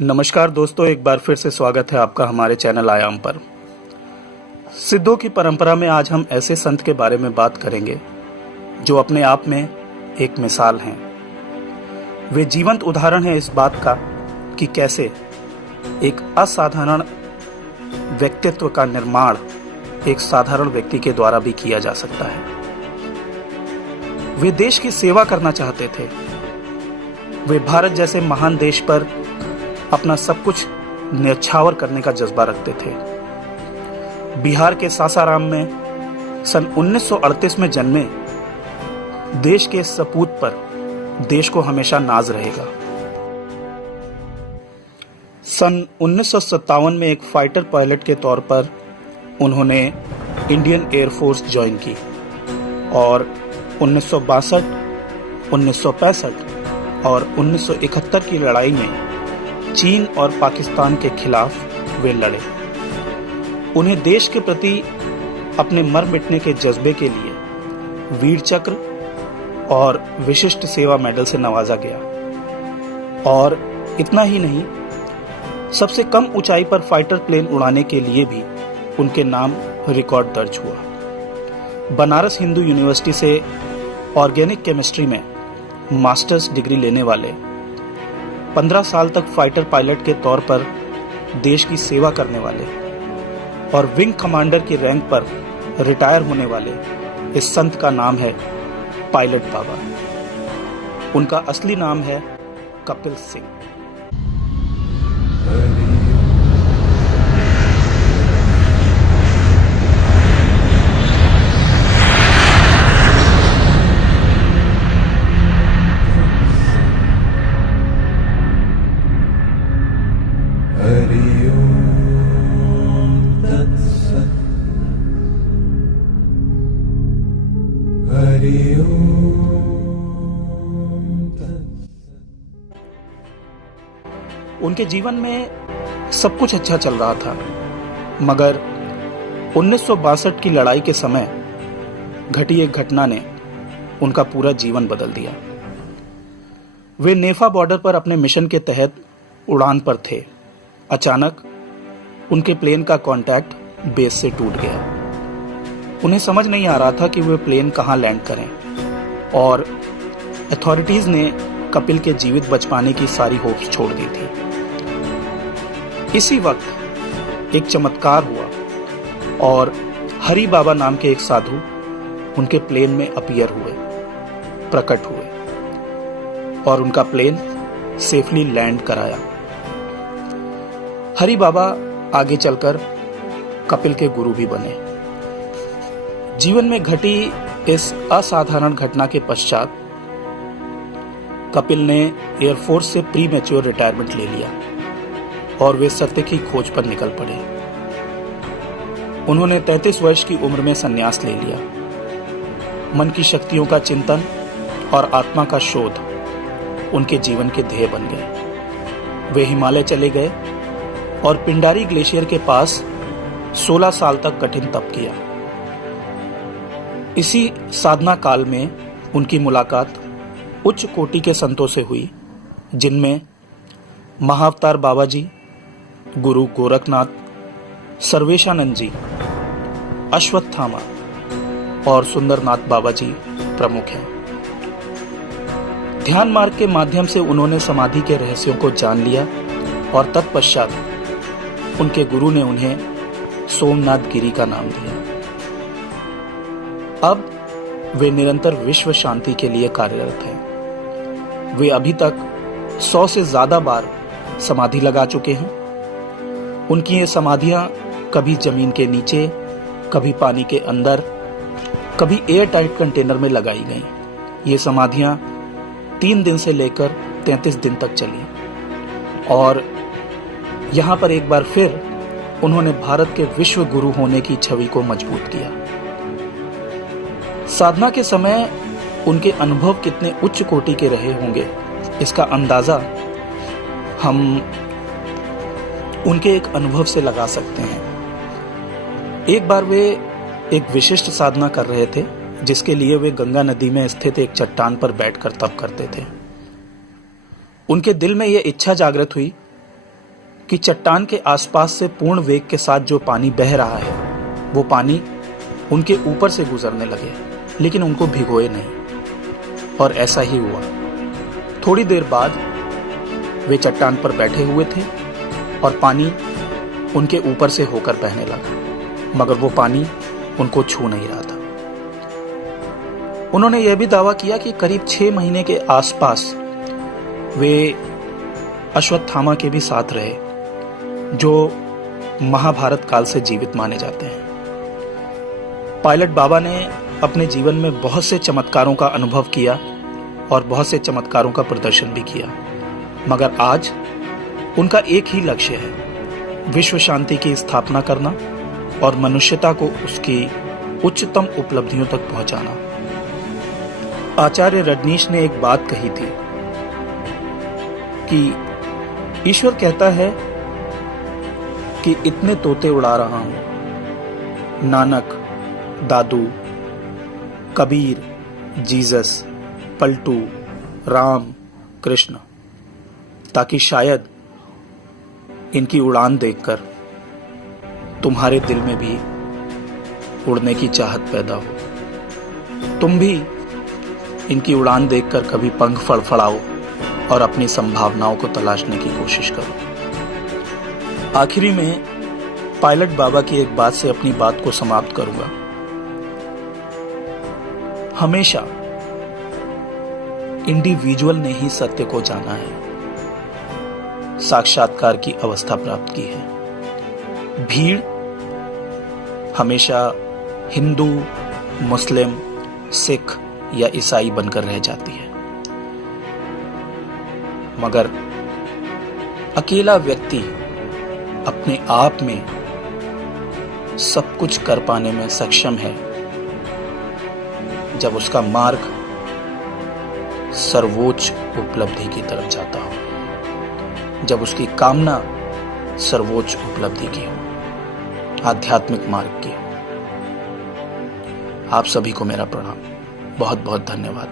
नमस्कार दोस्तों, एक बार फिर से स्वागत है आपका हमारे चैनल आयाम पर। सिद्धों की परंपरा में आज हम ऐसे संत के बारे में बात करेंगे जो अपने आप में एक मिसाल हैं। वे जीवंत उदाहरण हैं इस बात का कि कैसे एक असाधारण व्यक्तित्व का निर्माण एक साधारण व्यक्ति के द्वारा भी किया जा सकता है। वे देश की सेवा करना चाहते थे। वे भारत जैसे महान देश पर अपना सब कुछ न्यौछावर करने का जज्बा रखते थे। बिहार के सासाराम में सन 1938 में जन्मे देश के सपूत पर देश को हमेशा नाज रहेगा। सन 1957 में एक फाइटर पायलट के तौर पर उन्होंने इंडियन एयरफोर्स ज्वाइन की और 1962, 1965 और 1971 की लड़ाई में चीन और पाकिस्तान के खिलाफ वे लड़े। उन्हें देश के प्रति अपने मर मिटने के जज्बे के लिए वीर चक्र और विशिष्ट सेवा मेडल से नवाजा गया। और इतना ही नहीं, सबसे कम ऊंचाई पर फाइटर प्लेन उड़ाने के लिए भी उनके नाम रिकॉर्ड दर्ज हुआ। बनारस हिंदू यूनिवर्सिटी से ऑर्गेनिक केमिस्ट्री में मास्टर्स डिग्री लेने वाले 15 साल तक फाइटर पायलट के तौर पर देश की सेवा करने वाले और विंग कमांडर की रैंक पर रिटायर होने वाले इस संत का नाम है पायलट बाबा। उनका असली नाम है कपिल सिंह। उनके जीवन में सब कुछ अच्छा चल रहा था, मगर 1962 की लड़ाई के समय घटी एक घटना ने उनका पूरा जीवन बदल दिया। वे नेफा बॉर्डर पर अपने मिशन के तहत उड़ान पर थे। अचानक उनके प्लेन का कांटेक्ट बेस से टूट गया। उन्हें समझ नहीं आ रहा था कि वे प्लेन कहां लैंड करें और अथॉरिटीज ने कपिल के जीवित बच पाने की सारी होप्स छोड़ दी थी। इसी वक्त एक चमत्कार हुआ और हरि बाबा नाम के एक साधु उनके प्लेन में अपीयर हुए, प्रकट हुए और उनका प्लेन सेफली लैंड कराया। हरि बाबा आगे चलकर कपिल के गुरु भी बने। जीवन में घटी इस असाधारण घटना के पश्चात कपिल ने एयरफोर्स से प्री मैच्योर रिटायरमेंट ले लिया और वे सत्य की खोज पर निकल पड़े। उन्होंने 33 वर्ष की उम्र में संन्यास ले लिया। मन की शक्तियों का चिंतन और आत्मा का शोध उनके जीवन के ध्येय बन गए। वे हिमालय चले गए और पिंडारी ग्लेशियर के पास 16 साल तक कठिन तप किया। इसी साधना काल में उनकी मुलाकात उच्च कोटि के संतों से हुई, जिनमें महाअवतार बाबा जी, गुरु गोरखनाथ, सर्वेशानंद जी, अश्वत्थामा और सुंदरनाथ बाबा जी प्रमुख हैं। ध्यान मार्ग के माध्यम से उन्होंने समाधि के रहस्यों को जान लिया और तत्पश्चात उनके गुरु ने उन्हें सोमनाथ गिरी का नाम दिया। अब वे निरंतर विश्व शांति के लिए कार्यरत हैं। वे अभी तक 100 से ज्यादा बार समाधि लगा चुके हैं। उनकी ये समाधियां कभी जमीन के नीचे, कभी पानी के अंदर, कभी एयर टाइट कंटेनर में लगाई गईं। ये समाधियां 3 दिन से लेकर 33 दिन तक चली और यहां पर एक बार फिर उन्होंने भारत के विश्व गुरु होने की छवि को मजबूत किया। साधना के समय उनके अनुभव कितने उच्च कोटि के रहे होंगे, इसका अंदाजा हम उनके एक अनुभव से लगा सकते हैं। एक बार वे एक विशिष्ट साधना कर रहे थे, जिसके लिए वे गंगा नदी में स्थित एक चट्टान पर बैठकर तप करते थे। उनके दिल में यह इच्छा जागृत हुई कि चट्टान के आसपास से पूर्ण वेग के साथ जो पानी बह रहा है वो पानी उनके ऊपर से गुजरने लगे, लेकिन उनको भिगोए नहीं। और ऐसा ही हुआ। थोड़ी देर बाद वे चट्टान पर बैठे हुए थे और पानी उनके ऊपर से होकर बहने लगा, मगर वो पानी उनको छू नहीं रहा था। उन्होंने यह भी दावा किया कि करीब 6 महीने के आसपास वे अश्वत्थामा के भी साथ रहे, जो महाभारत काल से जीवित माने जाते हैं। पायलट बाबा ने अपने जीवन में बहुत से चमत्कारों का अनुभव किया और बहुत से चमत्कारों का प्रदर्शन भी किया, मगर आज उनका एक ही लक्ष्य है, विश्व शांति की स्थापना करना और मनुष्यता को उसकी उच्चतम उपलब्धियों तक पहुंचाना। आचार्य रजनीश ने एक बात कही थी कि ईश्वर कहता है कि इतने तोते उड़ा रहा हूं, नानक, दादू, कबीर, जीसस, पलटू, राम, कृष्ण, ताकि शायद इनकी उड़ान देखकर तुम्हारे दिल में भी उड़ने की चाहत पैदा हो। तुम भी इनकी उड़ान देखकर कभी पंख फड़फड़ाओ और अपनी संभावनाओं को तलाशने की कोशिश करो। आखिरी में पायलट बाबा की एक बात से अपनी बात को समाप्त करूंगा। हमेशा इंडिविजुअल ने ही सत्य को जाना है, साक्षात्कार की अवस्था प्राप्त की है। भीड़ हमेशा हिंदू, मुस्लिम, सिख या ईसाई बनकर रह जाती है, मगर अकेला व्यक्ति अपने आप में सब कुछ कर पाने में सक्षम है जब उसका मार्ग सर्वोच्च उपलब्धि की तरफ जाता हो, जब उसकी कामना सर्वोच्च उपलब्धि की हो, आध्यात्मिक मार्ग की हो। आप सभी को मेरा प्रणाम। बहुत बहुत धन्यवाद।